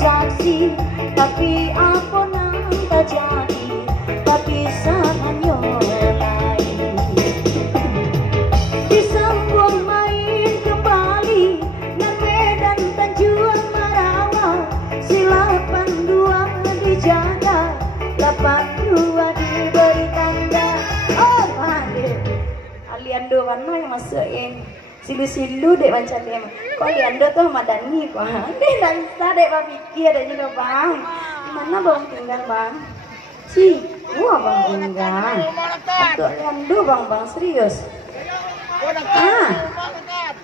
saksi, tapi apa nang tak jadi, tapi sanganyo lain. Disambung main kembali nang Medan Tanjung Marawa, si 82 dijaga, 82 diberi tanda. Oh mandi aliando warna yang masukin silu-silu dek macam dia. Kok aliando tuh madani kok. Dek tak bisa dek bang pikir ada juga bang. Mana bang tinggal bang? Si, gua bang tinggal. Untuk aliando bang serius.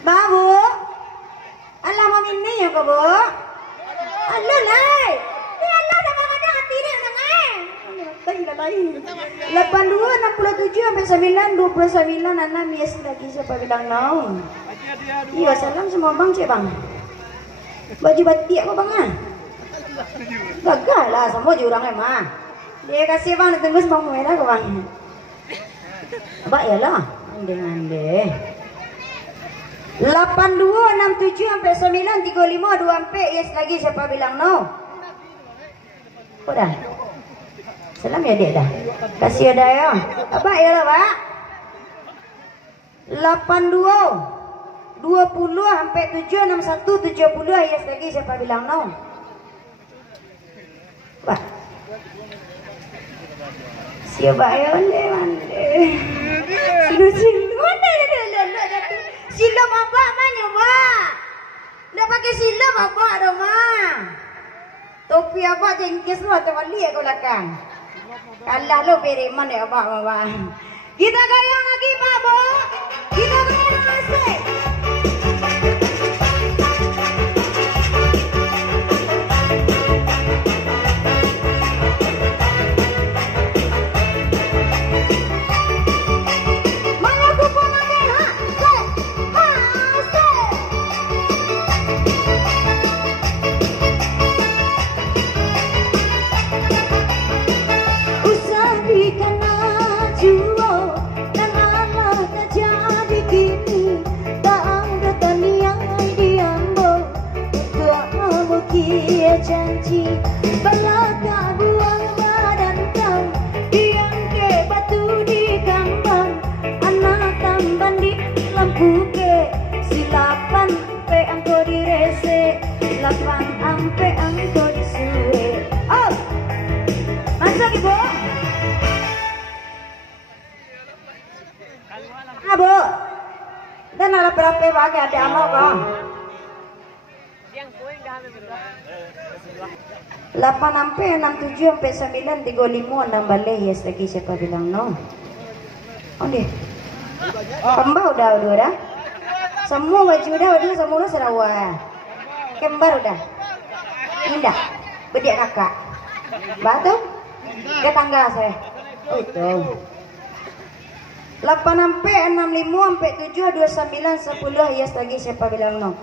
Babu, alam ini ya kau bu. Allah lai. Allah dah ada hati dia sangat. 82 67 sampai 9 29 anak yes lagi siapa bilang naon. Iya salam semua bang cik bang. Baju batik apa bang ah? Gagal lah semua jurang emang. Dia kasih bang ditunggu bang merah ke bang. Abak ya lah. Ande. 82 67 sampai 9 35 24 yes lagi siapa bilang no. Udah. Salam ya dek dah. Kasih ada ya. Apa ya lah pak? 82 20 sampai 7 61 70 yes lagi siapa bilang no? Pak. Siapa ya mande. Silu mana silo apa mana pak? Dah pakai silo apa dong mah? Topi apa jengkes lu atau wali ya kau belakang? Kalah lo beriman ya Pak Mama. Kita goyang lagi Pak Bu. Kita goyang lagi. Janji belaka buang badan kau, diangke batu di kambang, anak tamban di lampu ke, silapan ampe angko di rese, lapan ampe angko di suwe. Oh, masuk ibu. Bu, dan ala berapa pakai ada amal kok? 8 sampai 67 sampai 9 35 6 balik yes lagi siapa bilang no. Oh deh. Kembar udah. Semua baju udah semua serawa. Kembar udah. Indah. Bedik kakak. Batu? Ke tangga saya. Oh itu. 8 sampai 65 sampai 7 29 10 yes lagi siapa bilang no.